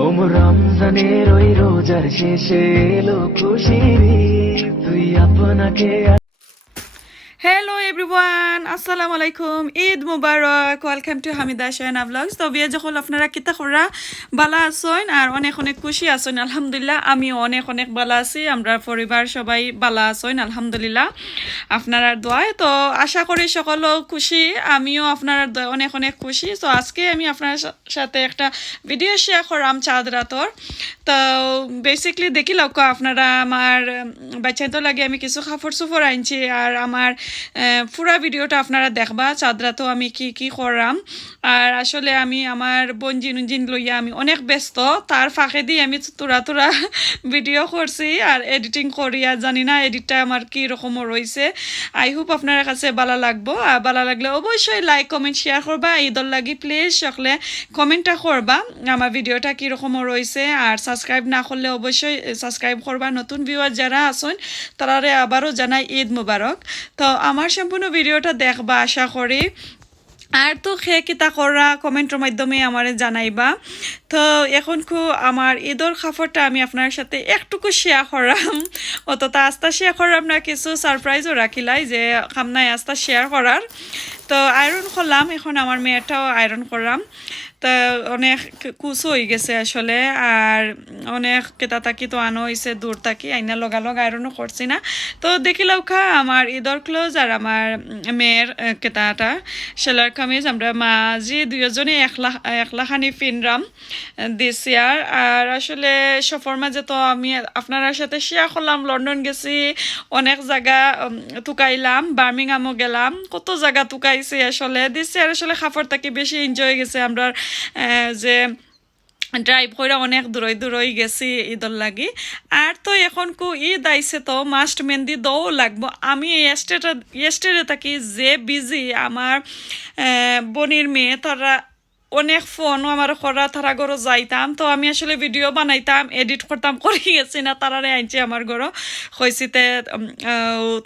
ওম রমজানের ওই রোজার শেষে এলো খুশির ঈদ, তুই আপনাকে Hello everyone, assalamu alaikum, Eid Mubarak, welcome to Hamida Shayna Vlogs. তো বিয়ে যখন আপনারা কিতা করা বালা আছেন আর অনেক অনেক খুশি আছেন আলহামদুলিল্লাহ। আমি অনেক অনেক বালা আছি, আমরা পরিবার সবাই বালা আছেন আলহামদুলিল্লাহ আপনারা দোয়ায়। তো আশা করি সকল খুশি, আমিও আপনারা দোয়ায় অনেক অনেক খুশি। তো আজকে আমি আপনার সাথে একটা ভিডিও শেয়ার করাম চাঁদ রাতর। তো বেসিকলি দেখি লোক আপনারা আমার বাচ্চা তো লাগে আমি কিছু কাপড় চোপড় আনছি আর আমার পুরা ভিডিওটা আপনারা দেখবা চাঁদরা তো আমি কি কি করলাম। আর আসলে আমি আমার বঞ্জিন লইয়া আমি অনেক ব্যস্ত, তার ফাঁকে দিয়ে আমি তোরা ভিডিও করছি আর এডিটিং করি। আর জানি না এডিটটা আমার কি রকম রয়েছে। আই হোপ আপনার কাছে ভালো লাগবো, আর ভালো লাগলে অবশ্যই লাইক কমেন্ট শেয়ার করবা। ঈদর লাগি প্লিজ সকলে কমেন্টটা করবা আমার ভিডিওটা কীরকম রয়েছে। আর সাবস্ক্রাইব না করলে অবশ্যই সাবস্ক্রাইব করবা। নতুন ভিউয়ার যারা আছেন তারারে আবারও জানাই ঈদ মুবারক। তো আমার সম্পূর্ণ ভিডিওটা দেখবা আশা করি। আর তো কিতা করা কমেন্টের মাধ্যমে আমার জানাইবা। তো এখন আমার ঈদর খাফরটা আমি আপনার সাথে একটুকু শেয়ার করাম, অতটা আস্তা শেয়ার করাম না, কিছু সারপ্রাইজও রাখিলাই যে খামনায় আস্তা শেয়ার করার। তো আয়রন করলাম, এখন আমার মেয়েটাও আয়রন করলাম। তা অনেক কুচো হয়ে গেছে আসলে, আর অনেক কেতা তাকি তো আনো হয়েছে দূর তাকি আইনা লগালগ আয়রনও করছি না। তো দেখিলাও আমার ঈদর ক্লোজ আর আমার মেয়ের কেতাটা সেলার কামিজ আমরা মাঝি দুজনে একলাখানি ফিনরাম দিস ইয়ার। আর আসলে সফর মাঝে তো আমি আপনার সাথে শেয়ার করলাম, লন্ডন গেছি, অনেক জায়গা তুকাইলাম, বার্মিংহামও গেলাম, কত জায়গা তুকাইছি আসলে দিস ইয়ার। আসলে খাফর তাকি বেশি এনজয় গেছে আমরা যে ড্রাইভ করে অনেক দূরই গেছি ঈদর লাগি। আর তো এখন ঈদ আইছে তো মাস্ট মেহেন্দি দও লাগবো। আমি ইয়েস্টারডে থাকি যে বিজি আমার বোনের মেয়ে, তারা অনেক ফোনও আমার করা, তারা ঘরও যাইতাম। তো আমি আসলে ভিডিও বানাইতাম, এডিট করতাম, করে গেছি না, তারারে আনছি আমার ঘরও হয়েছিতে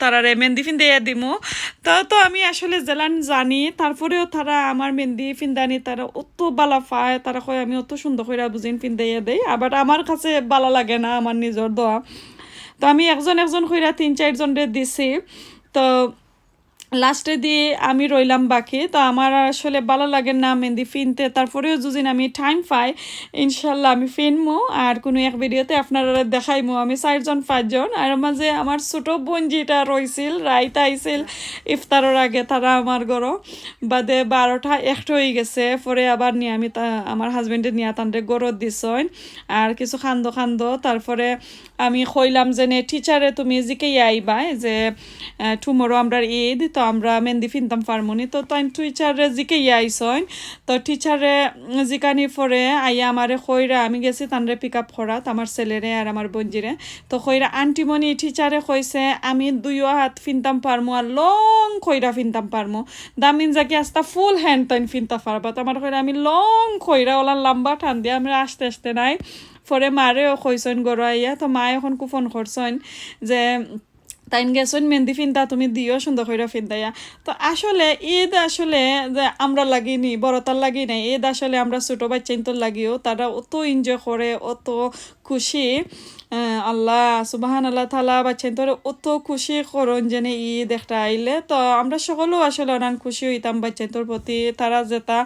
তারারে মেহেন্দি ফিন্দাইয়া দিমু। তো আমি আসলে জেলান জানি, তারপরেও তারা আমার মেহেন্দি ফিন্দানি তারা অত বালা পায়, তারা কয় আমি অত সুন্দর করে বুঝিন ফিন্দাইয়া দেই, আবার আমার কাছে বালা লাগে না আমার নিজের দোয়া। তো আমি একজন কইরা 3-4 রে দিছি। তো লাস্টে দিয়ে আমি রইলাম বাকি। তো আমার আসলে ভালো লাগে না মেহেন্দি ফিনতে, তারপরেও যদি আমি টাইম পাই ইনশাল্লাহ আমি ফিনমো আর কোনো এক ভিডিওতে আপনারা দেখাইমো। আমি 4-5 আর মাঝে আমার ছোটো বোন যেটা রয়েছিল রাইত আইছিল ইফতারের আগে, তারা আমার ঘরও বাদে 12টা-1টা হয়ে গেছে। পরে আবার নিয়ে আমি আমার হাজবেন্ডে নিয়ে তান্ডে গরত দিছন আর কিছু খান্দ। তারপরে আমি কইলাম যে টিচারে তুমি জিকে আইবা যে টুমোরো আমরা ঈদ, তো আমরা মেহেন্দি ফিনতাম পারমনি। তো তাই টিচারে জিকে আইসন। তো টিচারে জিকানি পরে আইয়া আমারে কইরা আমি গেছি তানরে পিক আপ করাত আমার ছেলেরে আর আমার বঞ্জিরে। তো কইরা আন্টিমণি টিচারে কইছে আমি 2 হাত ফিনতাম পারমু আর লং কইরা ফিনতাম পারমু, দামিন জাকি আস্তা ফুল হ্যান্ড তাইন ফিনতা পারবা। তো আমার কইরা আমি লং কইরা ওলা লম্বা টান দিয়ে আমরা আসতে নাই। পরে মারেও কইসন গরো আইয়া। তো মা এখন ফোন করছেন যে তাইন গেছেন মেহেন্দি ফিনতা তুমি দিও সুন্দর করে ফিনতাইয়া। তো আসলে ঈদ আসলে যে আমরা লাগিনি বড়তার লাগি নাই, ঈদ আসলে আমরা ছোটো বাচ্চাইন্তর লাগিও তারা অত এনজয় করে, অত খুশি। আল্লাহ সুবাহান আল্লাহ তালা বাচ্চাইন্তরে অত খুশি করন যেন ঈদ একটা আইলে। তো আমরা সকলেও আসলে অনান খুশি হইতাম বাচ্চাইন্তর প্রতি, তারা যেটা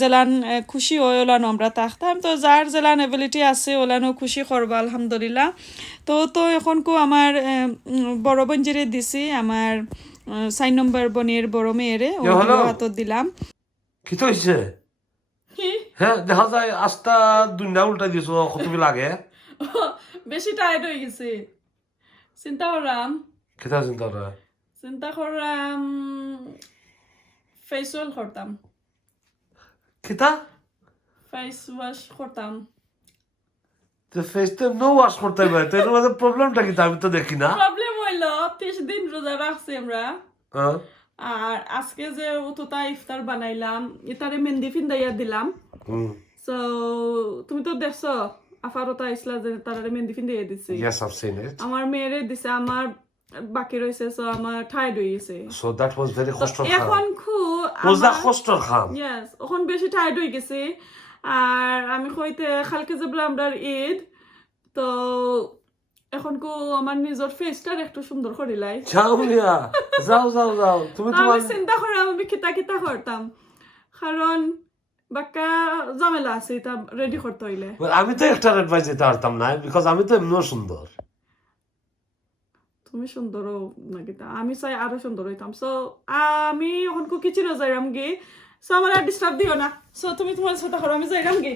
জেলান খুশি হয় ওলানো আমরা থাকতাম। তো যার জেলান এবিলিটি আছে ওলানো খুশি করবো আলহামদুলিল্লাহ। তো এখন আমার বড় বঞ্জিরে দিছি, আমার 4 নম্বর বোনের বড় মেয়েরে হাতত দিলাম। কি তো হইছে? হ্যাঁ দেখা যায় আস্তা দুনিয়া উল্টা দিছো কতবি লাগে। বেশি টায়ার্ড হয়ে গেছে, চিন্তা করলাম ফেস ওয়াশ করতাম, ফেস ওয়াশ করতাম। তো ফেস তো নো ওয়াশ করতে হবে, তো এর মধ্যে প্রবলেমটা কি আমি তো দেখি না। প্রবলেম হইলো 30 দিন রোজা রাখছি আমরা, আর আজকে যে উতোতা ইফতার বানাইলাম ইতারে মেহেন্দি ফিন্দাইয়া দিলাম। সো তুমি তো দেখছো আফারতা ইসলা যে তারে মেহেন্দি ফিন্দাইয়া দিছি। Yes, I've seen it. আমার মেয়েরে দিছে, আমার বাকি রয়েছে, সো আমার টায়ার্ড হয়ে গেছে। So that was very কষ্টর কাম। এখন was that কষ্টর কাম? Yes, এখন বেশি টায়ার্ড হয়ে গেছে। আর আমি কইতে কালকে যে বলে আমরা ঈদ তো এখন কো আমার নিজের ফেসটার একটু সুন্দর করিলাই যাও মিয়া যাও যাও যাও তুমি আমি তোমার চিন্তা করলাম আমি কিতা কিতা করতাম কারণ বাক্কা ঝামেলা আছে এটা রেডি করতে হইলে আমি তো একটা অ্যাডভাইস দিতে পারতাম না বিকজ আমি তো এমনিও সুন্দর তুমি সুন্দরও নাকি তা আমি চাই আরো সুন্দর হইতাম সো আমি এখন কো কিচেনে যাইরাম গে সো আমার আর ডিস্টার্ব দিও না সো তুমি তোমার সাথে করো আমি যাইরাম গে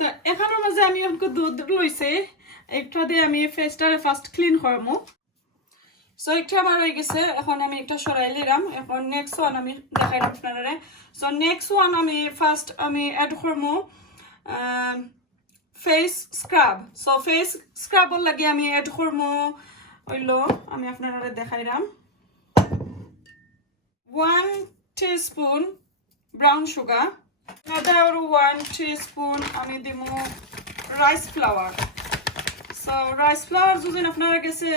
তো এখানের মাঝে আমি এখন দুধ লইছে একটা দিয়ে আমি ফেসটারে ফার্স্ট ক্লিন করবো সো একটা আমার হয়ে গেছে এখন আমি একটা সরাই লিলাম এখন নেক্সট ওয়ান আমি দেখাইলাম আপনারা সো নেক্সট ওয়ান আমি ফার্স্ট আমি অ্যাড করবো ফেস স্ক্রাব সো ফেস স্ক্রাবর লাগে আমি অ্যাড করবো হইলো আমি আপনারা দেখাইলাম 1 teaspoon brown sugar another 1 teaspoon আমি দিব rice flower so rice flower যদি আপনারা কাছে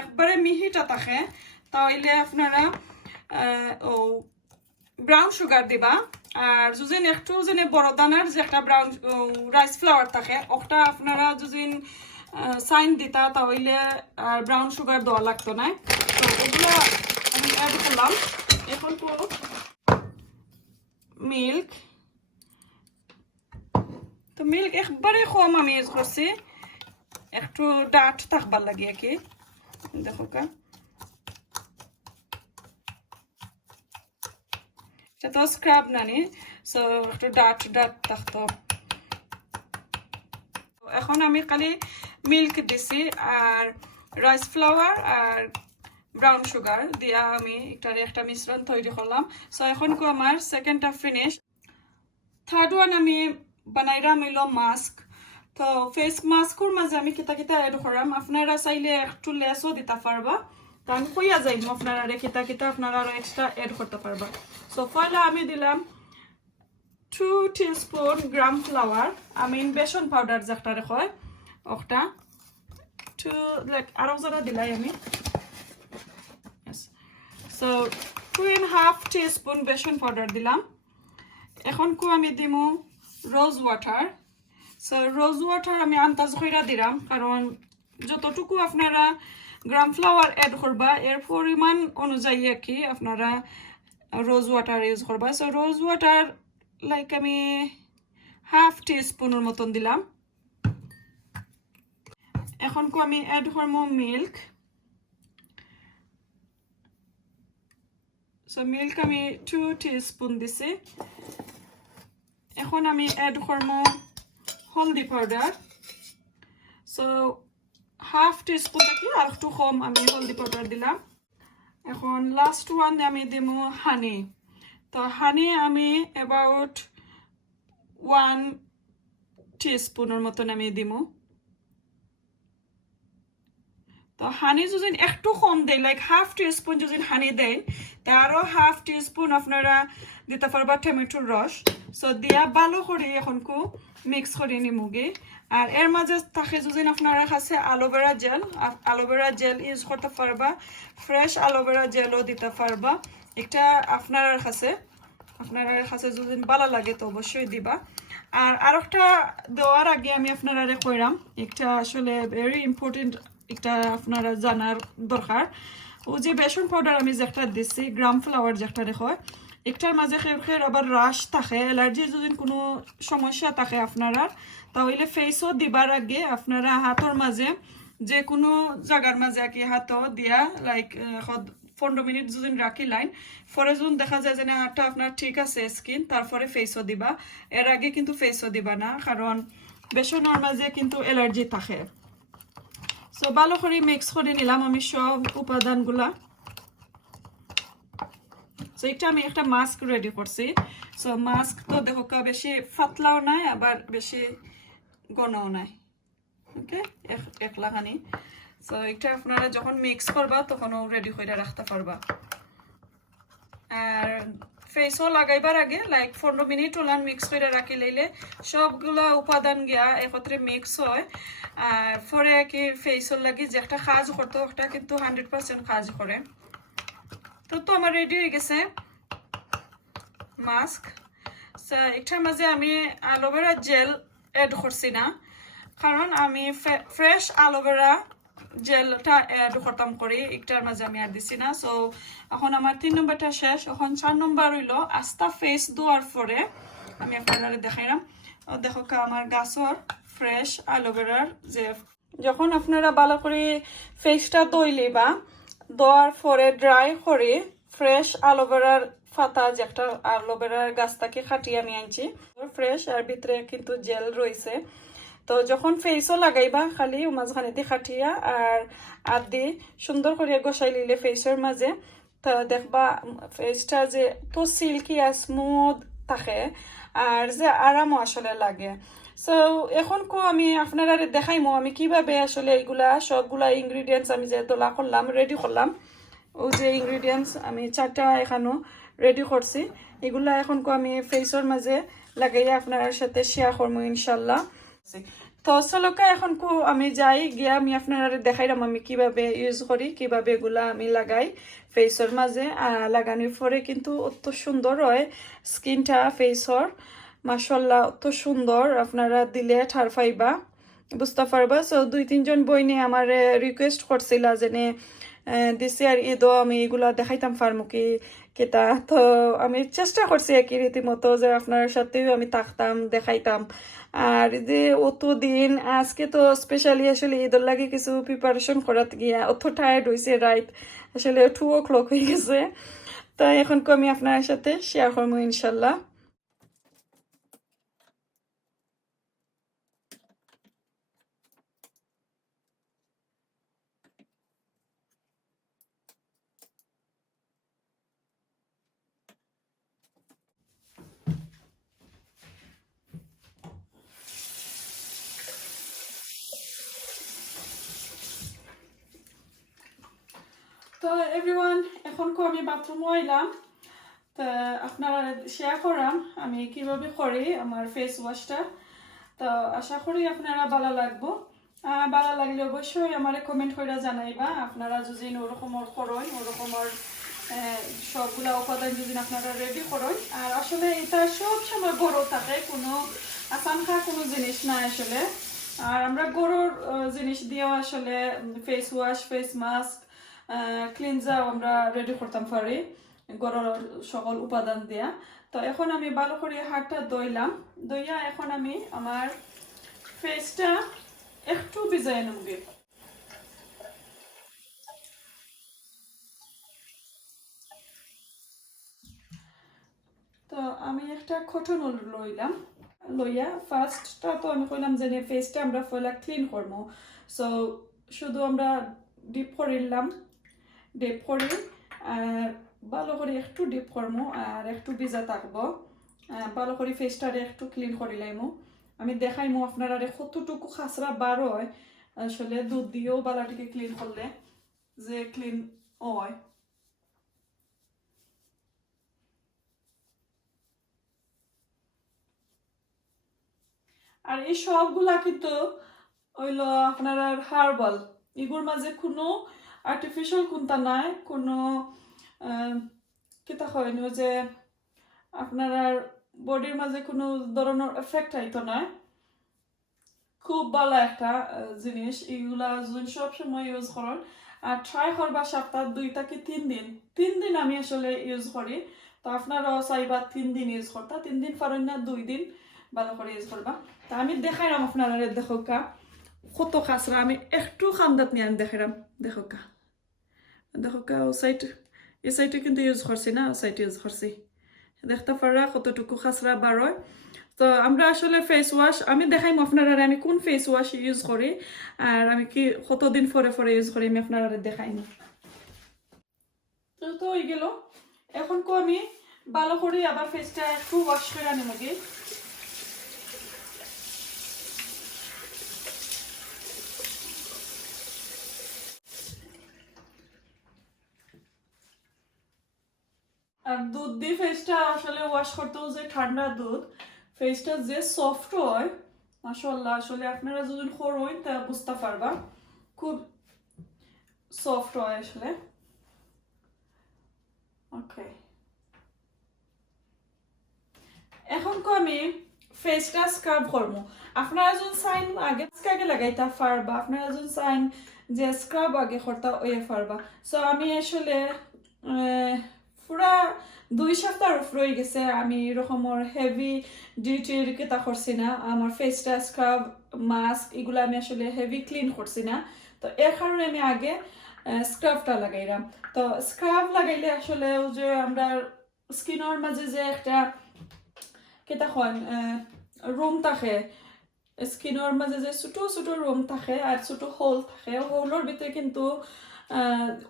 একবারে মিহিটা থাকে তাহলে আপনারা ও ব্রাউন সুগার দিবা আর যদি একটু যদি বড় দানার যে একটা ব্রাউন রাইস ফ্লাওয়ার থাকে ওটা আপনারা যদি সাইন দিতা তাহলে আর ব্রাউন সুগার দেওয়া লাগতো না তো এগুলো আমি অ্যাড করলাম এখন তো মিল্ক তো মিল্ক একবারে কম আমি ইউজ করছি একটু ডাট থাকবার লাগে কি দেখো কা এটা তো স্ক্রাব নানি সো একটু ডাট ডাট থাকতো এখন আমি খালি মিল্ক দিছি আর রাইস ফ্লাওয়ার আর ব্রাউন সুগার দিয়া আমি একটা মিশ্রণ তৈরি করলাম সো এখন কো আমার সেকেন্ডটা ফিনিশ থার্ড ওয়ান আমি বানাইরাম হইলো মাস্ক তো ফেস মাস্কর মাঝে আমি কিতা কিতা এড করাম আপনারা চাইলে একটু লেসও দিতে পারবা তো আমি কইয়া যাইম আপনারা কিতা কিতা আপনারা আরো এক্সট্রা এড করতে পারবা সো পয়লা আমি দিলাম 2 টিস্পুন গ্রাম ফ্লাওয়ার আমি বেসন পাউডার যেটা হয় ওটা 2 লাইক আরো যারা দিলাই আমি সো 2.5 টিস্পুন বেসন পাউডার দিলাম এখন কো আমি দিমু rose water so rose water আমি আন্দাজ কইরা দিলাম কারণ যতটুকু আপনারা গ্রাম ফ্লাওয়ার এড করবা এর পরিমাণ অনুযায়ী কি আপনারা রোজ ওয়াটার ইউজ করবা সো রোজ ওয়াটার লাইক আমি হাফ টিস্পুনের মতন দিলাম এখন কো আমি এড করবো মিল্ক সো মিল্ক আমি 2 টিস্পুন দিছি এখন আমি এড করবো হলদি পাউডার সো হাফ টিস্পুন থেকে আর একটু কম আমি হলদি পাউডার দিলাম এখন লাস্ট ওয়ান আমি দিব হানি তো হানি আমি অ্যাবাউট 1 টিস্পুনের মতন আমি দিব তো হানি যদি একটু কম দেয় লাইক হাফ টিস্পুন যদি হানি দেন তারও হাফ টিস্পুন আপনারা দিতে পারবা টমেটোর রস সো দিয়া ভালো করে এখন কো মিক্স করে নিমুগে আর এর মাঝে থাকে যদি আপনারা কাছে অ্যালোভেরা জেল ইউজ করতে পারবা ফ্রেশ অ্যালোভেরা জেলও দিতে পারবা এটা আপনার কাছে যদি ভালো লাগে তো অবশ্যই দিবা আর আরেকটা দেওয়ার আগে আমি আপনারা কইরাম একটা আসলে ভেরি ইম্পর্টেন্ট এটা আপনারা জানার দরকার ও যে বেসন পাউডার আমি যেটা দিছি গ্রাম ফ্লাওয়ার যেটা হয় একটার মাঝে খেয়ে আবার রাশ থাকে অ্যালার্জি যদি কোনো সমস্যা থাকে আপনারা তাহলে ফেসও দিবার আগে আপনারা হাতের মাঝে যে কোনো জায়গার মাঝে কি হাতও দিয়া লাইক 15 মিনিট যদি রাখি লাইন পরে যখন দেখা যায় যে না হাতটা আপনার ঠিক আছে স্কিন তারপরে ফেসও দিবা এর আগে কিন্তু ফেসও দিবা না কারণ বেসনের মাঝে কিন্তু অ্যালার্জি থাকে সো ভালো করে মিক্স করে নিলাম আমি সব উপাদানগুলা সো এটা আমি একটা মাস্ক রেডি করছি সো মাস্ক তো দেখো বেশি পাতলাও নাই আবার বেশি ঘনও নাই ওকে একলা খানি সো এটা আপনারা যখন মিক্স করবা তখনও রেডি করে রাখতে পারবা আর ফেসও লাগাইবার আগে লাইক 15 মিনিট ওলান মিক্স করে রাখি লইলে সবগুলা উপাদান গিয়া একত্রে মিক্স হয় আর পরে কি ফেসর লাগি যে একটা কাজ করতো ওটা কিন্তু 100% কাজ করে তো আমার রেডি হয়ে গেছে মাস্ক। এটার মাঝে আমি অ্যালোভেরা জেল অ্যাড করছি না, কারণ আমি ফ্রেশ অ্যালোভেরা জেলটা অ্যাড করতাম করি, একটার মাঝে আমি আর দিছি না। সো এখন আমার 3 নম্বরটা শেষ, এখন 4 নম্বর হইল আস্তা ফেস ধোয়ার পরে আমি আপনারা দেখাইলাম। দেখো আমার গাছর ফ্রেশ অ্যালোভেরার যে, যখন আপনারা ভালো করে ফেসটা ধুইলি বা ধোয়ার পরে ড্রাই করে ফ্রেশ অ্যালোভেরার পাতা, যে একটা অ্যালোভেরার গাছটাকে খাটিয়ে আমি আনছি ফ্রেশ, আর ভিতরে কিন্তু জেল রয়েছে। তো যখন ফেসও লাগাইবা খালি মাঝখানে দিয়ে খাটিয়া আর আদি সুন্দর করে গোসাই লিলে ফেসের মাঝে, তো দেখবা ফেসটা যে তো সিল্কি আর স্মুথ থাকে আর যে আরামও আসলে লাগে। সো এখন আমি আপনারা দেখাইমো আমি কিভাবে আসলে এইগুলা সবগুলা ইনগ্রিডিয়েন্টস আমি যে তোলা করলাম, রেডি করলাম। ওই যে ইনগ্রিডিয়েন্টস আমি 4টা এখানেও রেডি করছি, এগুলা এখন আমি ফেসের মাঝে লাগাইয়া আপনার সাথে শেয়ার করবো ইনশাল্লাহ। তো চলকা এখন আমি যাই গিয়া আমি আপনারা দেখাইলাম আমি কিভাবে ইউজ করি, কিভাবে এগুলা আমি লাগাই ফেসের মাঝে। লাগানোর পরে কিন্তু অত সুন্দর হয় স্কিনটা ফেসর, মাশাআল্লাহ অত সুন্দর, আপনারা দিলে ঠার পাইবা, বুঝতে পারবা। সো 2-3 জন বইনে আমার রিকোয়েস্ট করছিল যেনে দিছি আর ঈদও আমি এগুলা দেখাইতাম পারমু কি কেতা। তো আমি চেষ্টা করছি একই রীতিমতো যে আপনার সাথেও আমি থাকতাম, দেখাইতাম। আর যে অত দিন আজকে তো স্পেশালি আসলে ঈদের লাগে কিছু প্রিপারেশন করাতে গিয়া অত টায়ার্ড হয়েছে, রাইট আসলে 2 o'clock হয়ে গেছে। তাই এখন আমি আপনার সাথে শেয়ার করবো ইনশাল্লাহ। তো এভরিওয়ান এখন আমি বাথরুমে আইলাম, তা আপনারা শেয়ার করাম আমি কিভাবে করি আমার ফেস ওয়াশটা। তো আশা করি আপনারা ভালো লাগবো, ভালো লাগলে অবশ্যই আমার কমেন্ট করে জানাইবা। আপনারা যদি ওরকমের করেন, ওরকমের সবগুলা উপাদান যদি আপনারা রেডি করেন। আর আসলে এটা সব সময় গরু থাকে, কোনো আসানখা কোনো জিনিস না আসলে। আর আমরা গরুর জিনিস দিয়েও আসলে face wash, face mask, cleanser আমরা রেডি করতাম পারি গরুর সকল উপাদান দিয়া। তো এখন আমি ভালো করে হাতটা ধুইলাম, ধুইয়া এখন আমি আমার ফেসটা একটু ভিজাই নেব। তো আমি একটা কটন উল লইলাম, লইয়া ফার্স্টটা তো আমি কইলাম যে ফেসটা আমরা ফয়লা ক্লিন করবো। সো শুধু আমরা ডিপ করিলাম, ডিপ করি আর ভালো করে একটু ডিপ করবো আর একটু ভিজা থাকবো, ভালো করে ফেসটারে একটু ক্লিন করিলাইমু। আমি দেখাইমু আপনারা কতটুকু খাসরা বার হয় আসলে দুধ দিয়েও বালাটিকে ক্লিন করলে যে ক্লিন হয়। আর এই সবগুলা কিন্তু হইল আপনার হার্বাল, এগুলোর মাঝে কোনো আর্টিফিশিয়াল কোনটা নাই, কোনো কিতা হয়নি যে আপনার বডির মাঝে কোনো ধরনের এফেক্ট আইতো না। খুব ভালো একটা জিনিস, এগুলা যদি সবসময় ইউজ করেন আর ট্রাই করবা সপ্তাহ 2 থেকে 3 দিন। 3 দিন আমি আসলে ইউজ করি, তো আপনারাও চাইবা 3 দিন ইউজ করতা, 3 দিন পারেন না 2 দিন ভালো করে ইউজ করবা। তা আমি দেখাইলাম আপনারা দেখো কা কত খাসরা, আমি একটু খামদাত নিয়ে আমি দেখাইলাম। দেখো কা, দেখো কা ও সাইড, এই সাইডে কিন্তু ইউজ করছি না, ও সাইড ইউজ করছি, দেখতে পারা কতটুকু খাসরা বার হয়। তো আমরা আসলে ফেস ওয়াশ আমি দেখাইম আপনারা আমি কোন ফেস ওয়াশ ইউজ করি আর আমি কি কতদিন পরে পরে ইউজ করি আমি আপনারা দেখাইনি। তো হয়ে গেল, এখন আমি ভালো করে আবার ফেসটা একটু ওয়াশ করে আনি মগে। আর দুধ দিয়ে ফেসটা আসলে ওয়াশ করতেও যে ঠান্ডা দুধ, ফেসটা যে সফট হয় মাশাআল্লাহ, আসলে আপনারা যদি করুন তা বুঝতে পারবা খুব সফট হয় আসলে। ওকে কো আমি ফেসটা স্ক্রাব করবো আপনারা যখন চাইন আগে লাগাইতা পারবা আপনারা যখন চাইন যে স্ক্রাব আগে করতা ওয়ে পারবা সো আমি আসলে পুরা 2 সপ্তাহ রয়ে গেছে আমি এরকমর হেভি ডিউটির কেতা করছি না আমার ফেসটা স্ক্রাব মাস্ক এগুলো আমি আসলে হেভি ক্লিন করছি না তো এর কারণে আমি আগে স্ক্রাবটা লাগাইলাম তো স্ক্রাব লাগাইলে আসলে ওই যে আমরা স্কিনের মাঝে যে একটা কেতা হয় রুম থাকে স্কিনের মাঝে যে ছোট ছোট রুম থাকে আর ছোট হোল থাকে হোলের ভিতরে কিন্তু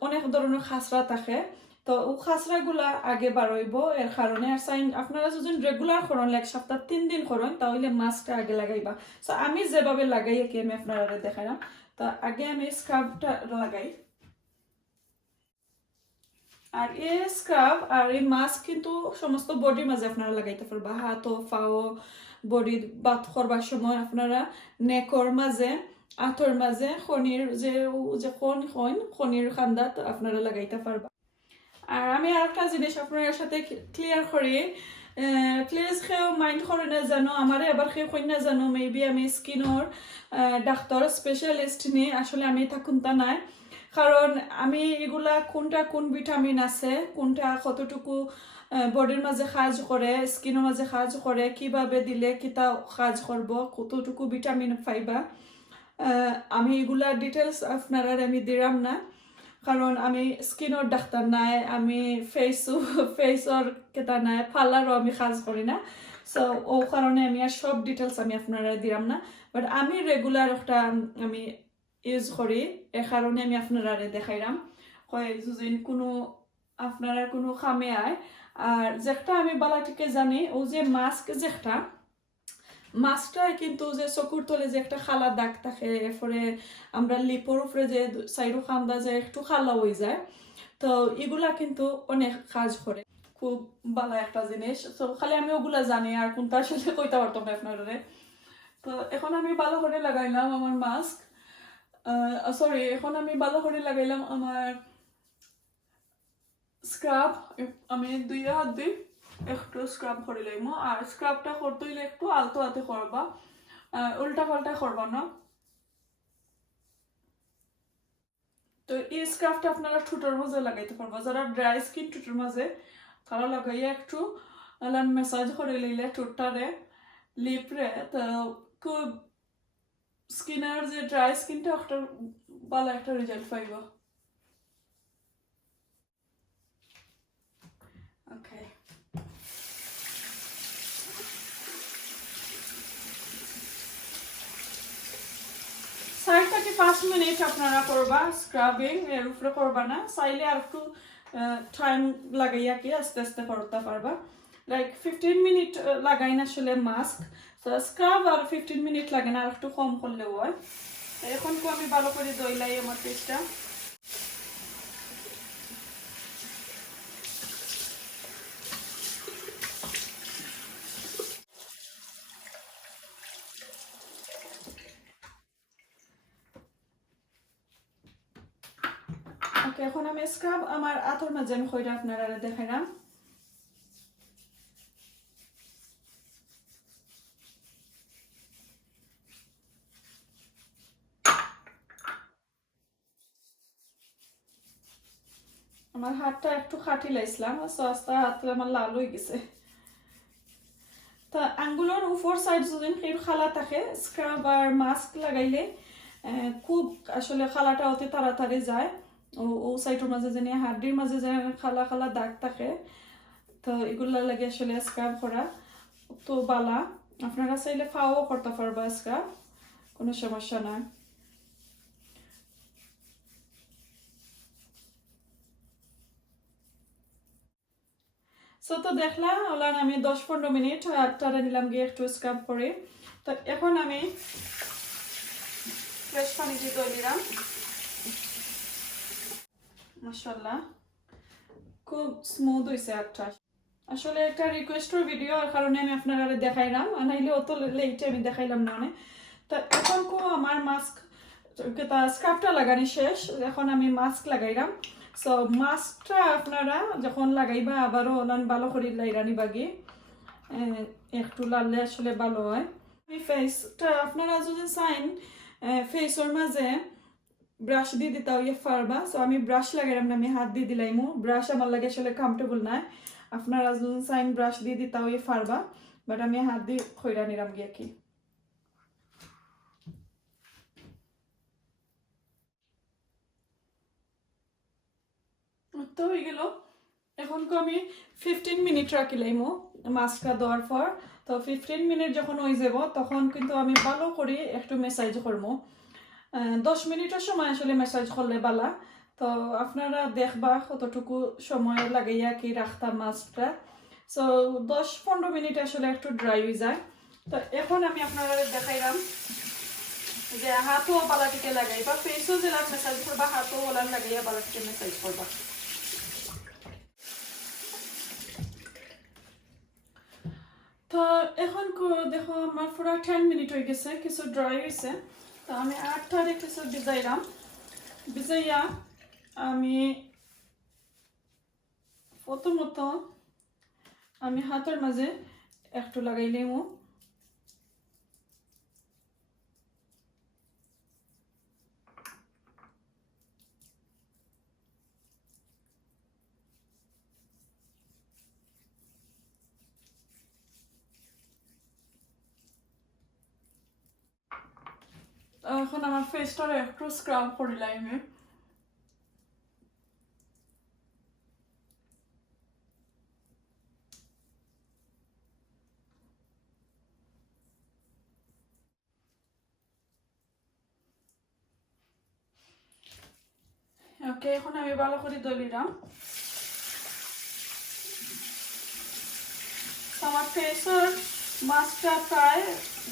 অনেক ধরনের খাসরা থাকে তো ও খাসরাগুলা আগে বাড়ইব এর কারণে আর সাইন আপনারা যদি রেগুলার করেন এক সপ্তাহ 3 দিন করেন তাহলে মাস্কটা আগে লাগাইবা সো আমি যেভাবে লাগাই কি আমি আপনারা দেখাইলাম তো আগে আমি স্ক্রাবটা লাগাই আর এই স্ক্রাব আর এই মাস্ক কিন্তু সমস্ত বডির মাঝে আপনারা লাগাইতে পারবা হাত পাও বডি বাথ করবার সময় আপনারা নেকর মাঝে আঁথর মাঝে খনির যে খনির খান্দাত আপনারা লাগাইতে পারবা আর আমি আরেকটা জিনিস আপনার সাথে ক্লিয়ার করি প্লিজ কেউ মাইন্ড করে না জানো আমার এবার কেউ কই না জানো মেবি আমি স্কিনের ডাক্তার স্পেশালিস্ট নিয়ে আসলে আমি থাকুন তা নাই কারণ আমি এগুলা কোন ভিটামিন আছে কোনটা কতটুকু বডির মাঝে কাজ করে স্কিনের মাঝে কাজ করে কিভাবে দিলে কিতা কাজ করব কতটুকু ভিটামিন পাইবা আমি এগুলা ডিটেলস আপনারা আমি দিলাম না কারণ আমি স্কিনের ডাক্তার নাই আমি ফেসর কেতা নাই পার্লারও আমি কাজ করি না সো ও কারণে আমি আর সব ডিটেলস আমি আপনারা দিলাম না বাট আমি রেগুলার একটা আমি ইউজ করি এ কারণে আমি আপনারা দেখাইলাম হয় যদি কোনো আপনারা কোনো খামে আয় আর যেটা আমি বালাটিকে জানি ও যে মাস্ক যেটা মাস্কটাই কিন্তু যে চকুর তলে যে একটা খালা দাগ থাকে এরপরে আমরা লিপর উপরে যে সাইডও খান্দা যে একটু খালা হয়ে যায় তো এগুলা কিন্তু অনেক কাজ করে খুব ভালো একটা জিনিস তো খালি আমি ওগুলা জানি আর কোনটা আসলে কইতে পারতাম না আপনারা তো এখন আমি ভালো করে লাগাইলাম আমার মাস্ক সরি এখন আমি ভালো করে লাগাইলাম আমার স্ক্রাব আমি 2 হাত দিই একটু স্ক্রাব করে লাইমো আর স্ক্রাবটা করতে হইলে একটু আলতো হাতে করবা উল্টা পাল্টা করবা না তো এই স্ক্রাবটা আপনারা ঠোঁটের মাঝে লাগাইতে পারবা যারা ড্রাই স্কিন ঠোঁটের মাঝে তারা লাগাইয়া একটু ম্যাসাজ করে লইলে ঠোঁটটারে লিপরে তো খুব স্কিনের যে ড্রাই স্কিনটা একটা ভালো একটা রেজাল্ট পাইবা ওকে সাইড থেকে 5 মিনিট আপনারা করবা স্ক্রাবিং এর উপরে করবা না চাইলে আর একটু টাইম লাগাইয়া কি আস্তে আস্তে করতে পারবা লাইক 15 মিনিট লাগাই না আসলে মাস্ক তো স্ক্রাব আর 15 মিনিট লাগে না আর একটু কম করলেও হয় এখন আমি ভালো করে দইলাই আমার পেস্টটা ওকে এখন আমি স্ক্রাব আমার আতর মাঝে আমি কইরা আপনারা দেখাইলাম আমার হাতটা একটু খাটি লাইছিলাম আস্তে হাতটা আমার লাল হয়ে গেছে তা আঙ্গুলের উপর সাইড যদি কেউ খালা থাকে স্ক্রাব আর মাস্ক লাগাইলে খুব আসলে খালাটা অতি তাড়াতাড়ি যায় ও সাইডের মাঝে জানি হাড্ডির মাঝে যে খালা খালা দাগ থাকে তো এগুলা লাগে আসলে স্ক্রাব করা তো বালা আপনারা চাইলে ফাও করতে পারবা স্ক্রাব কোনো সমস্যা নাই সো তো দেখলাম ওলান আমি 10-15 মিনিট হাতটা নিলাম গিয়ে একটু স্ক্রাব করে তো এখন আমি ফ্রেশ পানি দিয়ে দিলাম মাশাআল্লাহ খুব স্মুথ হইছে হাতটা আসলে একটা রিকোয়েস্টের ভিডিও আর কারণে আমি আপনারা দেখাইলাম নাইলে অত লেটে আমি দেখাইলাম না তো এখন আমার মাস্ক স্ক্রাবটা লাগানি শেষ এখন আমি মাস্ক লাগাইলাম সো মাস্কটা আপনারা যখন লাগাইবা আবারও ওলান ভালো করে লাইরানি বাগি একটু লাললে আসলে ভালো হয় আমি ফেসটা আপনারা যদি চাইন ফেসের মাঝে ব্রাশ দিয়ে দিতে ইয়ে পারবা সো আমি ব্রাশ লাগাইলাম না আমি হাত দিয়ে দিলাইমু ব্রাশ আমার লাগে আসলে কমফর্টেবল না আপনারা যদি চাইন ব্রাশ দিয়ে দিতে ইয়ে পারবা বাট আমি হাত দিয়ে খইরা নিলাম গিয়ে কি তো হয়ে গেল এখন আমি 15 মিনিট রাখিলাইমু মাস্কটা দেওয়ার পর তো 15 মিনিট যখন হয়ে যাব তখন কিন্তু আমি ভালো করে একটু মেসাজ করবো 10 মিনিটের সময় আসলে মেসাজ করলে বালা তো আপনারা দেখবা কতটুকু সময় লাগাইয়া কি রাখতাম মাস্কটা সো 10-15 মিনিট আসলে একটু ড্রাই হয়ে যায় তো এখন আমি আপনারা দেখাইলাম যে হাতও বালাটিকে লাগাইবা ফেসও জেলার মেসাজ করবা হাতও ওলার লাগাইয়া বালাটিকে মেসাজ করবা তো এখন দেখো আমার পুরো 10 মিনিট হয়ে গেছে কিছু ড্রাই হয়েছে তো আমি আটটারে কিছু ভিজাইলাম ভিজাইয়া আমি প্রথমত আমি হাতের মাঝে একটু লাগাইলাম এখন আমার ফেসটারে একটু স্ক্রাব করিলাম আমি ওকে এখন আমি ভালো করে দলিলাম আমার ফেসের মাস্কটা প্রায়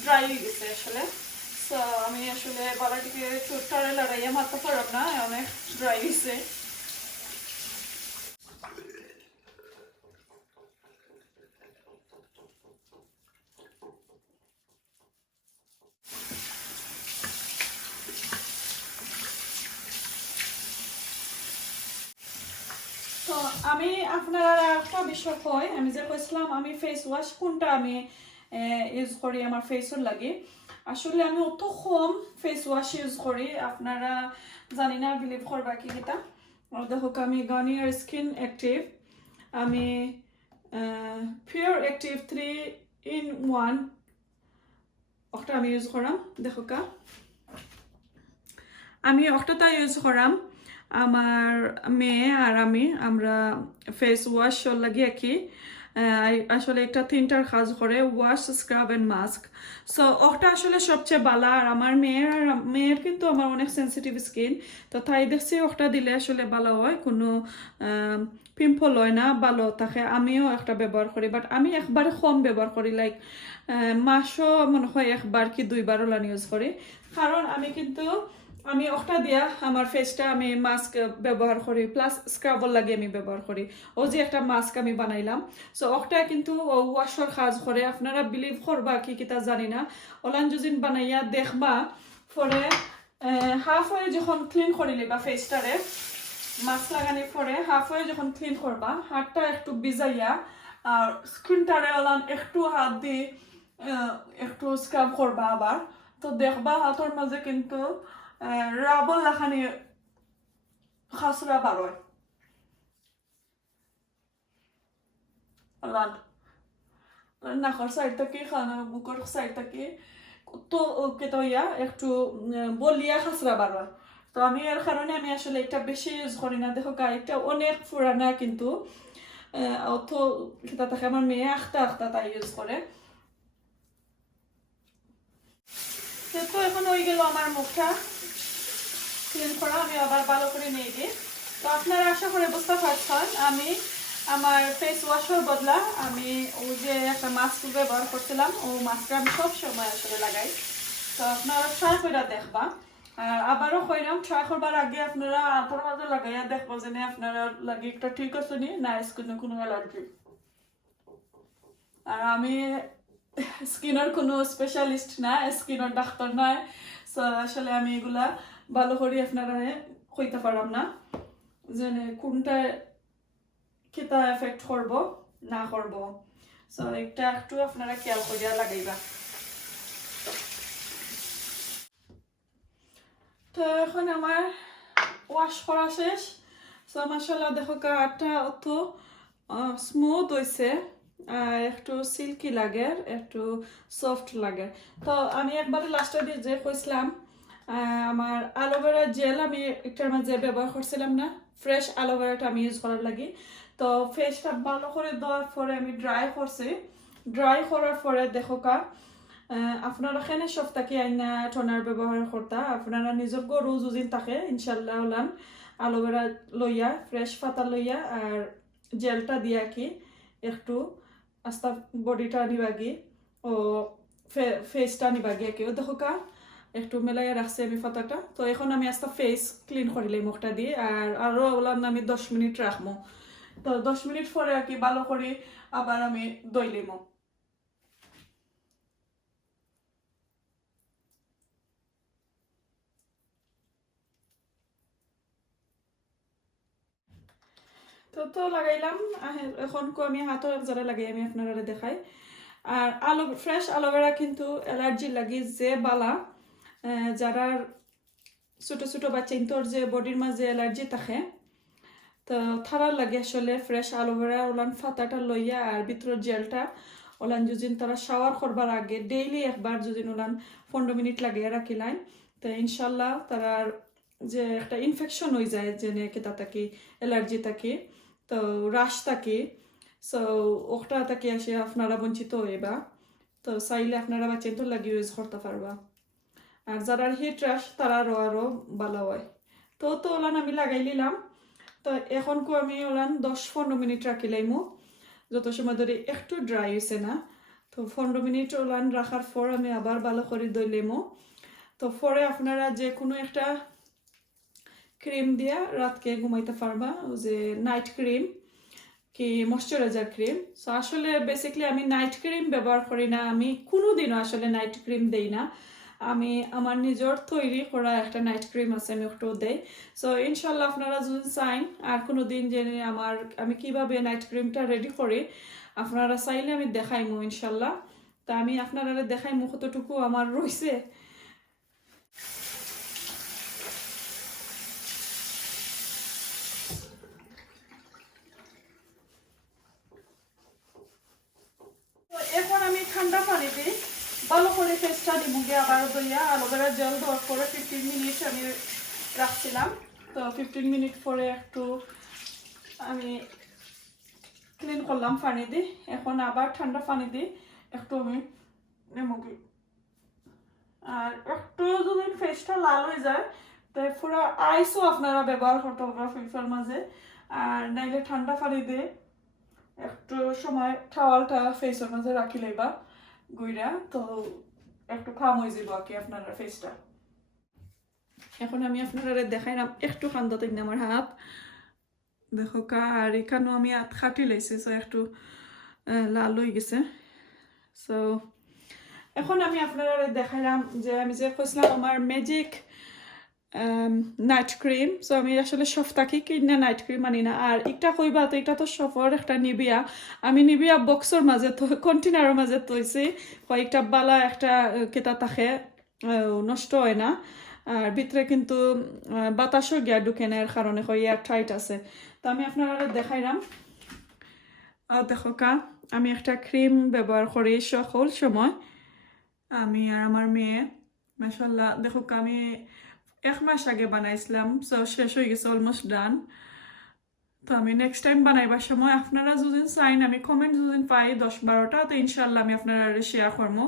ড্রাই হয়ে গেছে আসলে তো আমি আসলে বালাটিকে চুটটারে লাগাইয়া মারতে পারব না অনেক ড্রাই হয়েছে তো আমি আপনারা একটা বিষয় কই আমি যে কইছিলাম আমি ফেস ওয়াশ কোনটা আমি ইউজ করি আমার ফেসের লাগে আসলে আমি অত কম ফেস ওয়াশ ইউজ করি আপনারা জানি না বিলিভ করবা কি এটা দেখো আমি গার্নিয়ার স্কিন অ্যাক্টিভ আমি পিওর অ্যাক্টিভ 3-in-1 ওটা আমি ইউজ করাম দেখো আমি ওটা ইউজ করাম আমার মেয়ে আর আমরা ফেস ওয়াশ লাগিয়ে কি আসলে একটা তিনটার কাজ করে wash scrub and mask so ওটা আসলে সবচেয়ে ভালো আর আমার মেয়ের কিন্তু আমার অনেক সেন্সিটিভ স্কিন তো তাই দেখছি ওটা দিলে আসলে ভালো হয় কোনো পিম্পল হয় না ভালো থাকে আমিও একটা ব্যবহার করি বাট আমি একবারে কম ব্যবহার করি লাইক মাসও মনে হয় একবার কি দুইবার ওলান ইউজ করি কারণ আমি ওটা দিয়া আমার ফেসটা আমি মাস্ক ব্যবহার করি প্লাস স্ক্রাবর লাগে আমি ব্যবহার করি ও যে একটা মাস্ক আমি বানাইলাম সো ওটা কিন্তু ওয়াশর কাজ করে আপনারা বিলিভ করবা কি কিতা জানি না ওলান যদিন বানাইয়া দেখবা পরে হাফ হয়ে যখন ক্লিন করিলে বা ফেসটারে মাস্ক লাগানোর পরে হাফ হয়ে যখন ক্লিন করবা হাতটা একটু ভিজাইয়া আর স্কিনটারে ওলান একটু হাত দিয়ে একটু স্ক্রাব করবা আবার তো দেখবা হাতের মাঝে কিন্তু রাবল লাখানি খাসরা বারোয় নাকর সাইড থেকে বুকর সাইড থেকে তো কেতো ইয়া একটু বলিয়া খাসরা বারোয় তো আমি এর কারণে আমি আসলে এটা বেশি ইউজ করি না দেখো এটা অনেক পুরানা কিন্তু অত সেটা থাকে আমার মেয়ে আখতা তাই ইউজ করে তো এখন হয়ে গেল আমার মুখটা ক্লিন করা আমি আবার ভালো করে নিয়ে দিই তো আপনারা আশা করে বুঝতে পারছেন আমি আমার ফেস ওয়াশের বদলা আমি ওই যে একটা মাস্ক ব্যবহার করছিলাম ও মাস্কটা আমি সব সময় আসলে লাগাই তো আপনারা ট্রাই করে দেখবা আর আবারও কইলাম ট্রাই করবার আগে আপনারা আতর মাঝে লাগাইয়া দেখবো যে আপনারা লাগে একটা ঠিক আছে নি না কোনো অ্যালার্জি আর আমি স্কিনের কোনো স্পেশালিস্ট না স্কিনের ডাক্তার নাই সো আসলে আমি এগুলা ভালো করে আপনারা কইতে পারলাম না যে কোনটা কেটা এফেক্ট করব না করব সো এটা একটু আপনারা খেয়াল করিয়া লাগাইবা। তো এখন আমার ওয়াশ করা শেষ। সো মাশাআল্লাহ দেখো কাঠটা অত স্মুথ হয়েছে, আর একটু সিল্কি লাগে, একটু সফট লাগে। তো আমি একবারে লাস্টে দিয়ে যে কইছিলাম আমার অ্যালোভেরা জেল আমি একটার মাঝে ব্যবহার করছিলাম না, ফ্রেশ অ্যালোভেরাটা আমি ইউজ করার লাগি। তো ফেসটা ভালো করে দেওয়ার পরে আমি ড্রাই করছি। ড্রাই করার পরে দেখো কা আপনারা এখানে সপ্তাহে আইনা টোনার ব্যবহার করতা, আপনারা নিজের গরু যুজিন থাকে ইনশাল্লাহ ওলান অ্যালোভেরা লইয়া ফ্রেশ পাতা লইয়া আর জেলটা দিয়া কি একটু আস্তা বডিটা নিবাগি ও ফেসটা নিবাগি কি ও দেখো কা একটু মেলাইয়া রাখছি আমি পাতাটা। তো এখন আমি আস্তা ফেস ক্লিন করিলে মুখটা দিয়ে আর আরও ওলান আমি 10 মিনিট রাখবো। তো 10 মিনিট পরে আর কি ভালো করে আবার আমি দইলিমো। তো লাগাইলাম, এখন আমি হাতের যারা লাগাই আমি আপনারা দেখাই। আর ফ্রেশ অ্যালোভেরা কিন্তু অ্যালার্জি লাগি যে বালা যারা ছোট ছোট বাচ্চা ইন্তর যে বডির মাঝে অ্যালার্জি থাকে, তো থারার লাগে আসলে ফ্রেশ অ্যালোভেরা ওলান ফাতাটা লইয়া আর ভিতরের জেলটা ওলান যদি তারা শাওয়ার করবার আগে ডেইলি একবার যদি ওলান 15 মিনিট লাগিয়ে রাখিলাম, তো ইনশাল্লাহ তারা যে একটা ইনফেকশন হয়ে যায় যে কেতা থাকি অ্যালার্জি থাকি তো রাশ থাকি, সো ওটা থাকি আসে আপনারা বঞ্চিত হইবা। তো চাইলে আপনারা বাচ্চা তো লাগিয়ে ইউজ করতে পারবা। আর যারা হিট রাশ তারা আরও ভালো হয়। তো ওলান আমি লাগাই নিলাম। তো এখন আমি ওলান 10-15 মিনিট রাখিলাইমু, যত সময় ধরে একটু ড্রাই হয়েছে না। তো 15 মিনিট ওলান রাখার পর আমি আবার ভালো করে দইলেমু। তো পরে আপনারা যে কোনো একটা ক্রিম দিয়া রাতকে ঘুমাইতে পারবা, যে নাইট ক্রিম কি ময়শ্চারাইজার ক্রিম। সো আসলে বেসিকলি আমি নাইট ক্রিম ব্যবহার করি না, আমি কোনোদিনও আসলে নাইট ক্রিম দেই না। আমি আমার নিজের তৈরি করা একটা নাইট ক্রিম আছে আমি একটু দেই। সো ইনশাল্লাহ আপনারা যদি চাইন আর কোনো দিন জেনে আমি কিভাবে নাইট ক্রিমটা রেডি করি আপনারা চাইলে আমি দেখাইমু ইনশাল্লাহ। তা আমি আপনারা দেখাইমু কতটুকু আমার রয়েছে। এখন আমি ঠান্ডা পানি দিই ভালো করে ফেসটা দিমুগে আবার দইয়া অ্যালোভেরা জেল দেওয়ার পরে 15 মিনিট আমি রাখছিলাম। তো 15 মিনিট পরে একটু আমি ক্লিন করলাম পানি দিই, এখন আবার ঠান্ডা পানি দিই একটু আমি নেমুগি। আর একটু যদি ফেসটা লাল হয়ে যায় তাই পুরো আইসও আপনারা ব্যবহার করতে পারবেন ফেসের মাঝে। আর নাইলে ঠান্ডা পানি দিয়ে একটু সময় টাওয়ালটা ফেসের মাঝে রাখি লইবা গুইরা, তো একটু কাম হয়ে যাবো আর কি আপনার ফেসটা। এখন আমি আপনারা দেখাইলাম একটু কান্দাতে আমার হাত দেখো কা, আর এখানেও আমি হাত খাটি লাইছি, সো একটু লাল হয়ে গেছে। সো এখন আমি আপনারা দেখাইলাম যে আমি যে কইছিলাম আমার ম্যাজিক নাইট ক্রিম। সো আমি আসলে সপ্তাহে কিনা নাইট ক্রিম আনি না। আর এটা কইবা তো এটা তো সফর একটা নিবিয়া, আমি নিবিয়া বক্সর মাঝে তো কন্টেনারের মাঝে তৈছি কয়েকটা বালা একটা কেতা থাকে নষ্ট হয় না, আর ভিতরে কিন্তু বাতাসও গিয়া ঢুকে না, এর কারণে এয়ার টাইট আছে। তো আমি আপনারা দেখাইলাম দেখো কা আমি একটা ক্রিম ব্যবহার করি সকল সময়, আমি আর আমার মেয়ে। মাশাআল্লাহ দেখো কা আমি 1 মাস আগে বানাইছিলাম, সো শেষ হয়ে গেছে, অলমোস্ট ডান। তো আমি নেক্সট টাইম বানাইবার সময় আপনারা যদি চাইন আমি কমেন্ট যদি পাই 10-12টা তো ইনশাল্লাহ আমি আপনারা শেয়ার করবো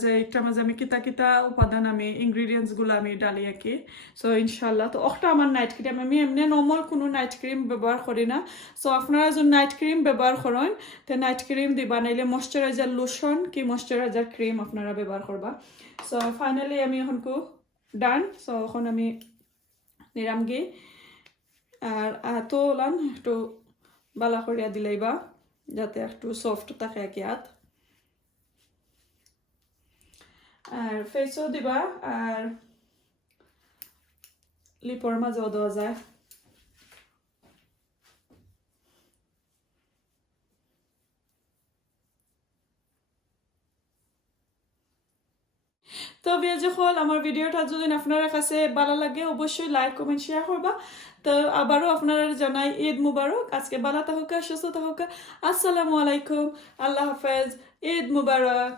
যে এটার মাঝে আমি কিতা কিতা উপাদান আমি ইনগ্রিডিয়েন্টসগুলো আমি ডালি আর কি। সো ইনশাল্লাহ তো ওটা আমার নাইট ক্রিম, আমি এমনি নর্মাল কোনো নাইট ক্রিম ব্যবহার করি না। সো আপনারা যদি নাইট ক্রিম ব্যবহার করেন তো নাইট ক্রিম দিবা, নাইলে ময়শ্চারাইজার লোশন কি ময়শ্চারাইজার ক্রিম আপনারা ব্যবহার করবা। সো ফাইনালি আমি এখন ডান। সো এখন আমি নিরামগি আর তো ওলান একটু বালা করিয়া দিলাইবা যাতে একটু সফট থাকে আর কি হাত, আর ফেসও দিবা আর লিপর মাঝেও দেওয়া যায়। তো বিয়া যখন আমার ভিডিওটা যদি আপনার কাছে ভালো লাগে অবশ্যই লাইক কমেন্ট শেয়ার করবা তো আবারও আপনারা জানাই ঈদ মুবারক আজকে ভালো থাকুক সুস্থ থাকুক আসসালামু আলাইকুম আল্লাহ হাফেজ ঈদ মুবারক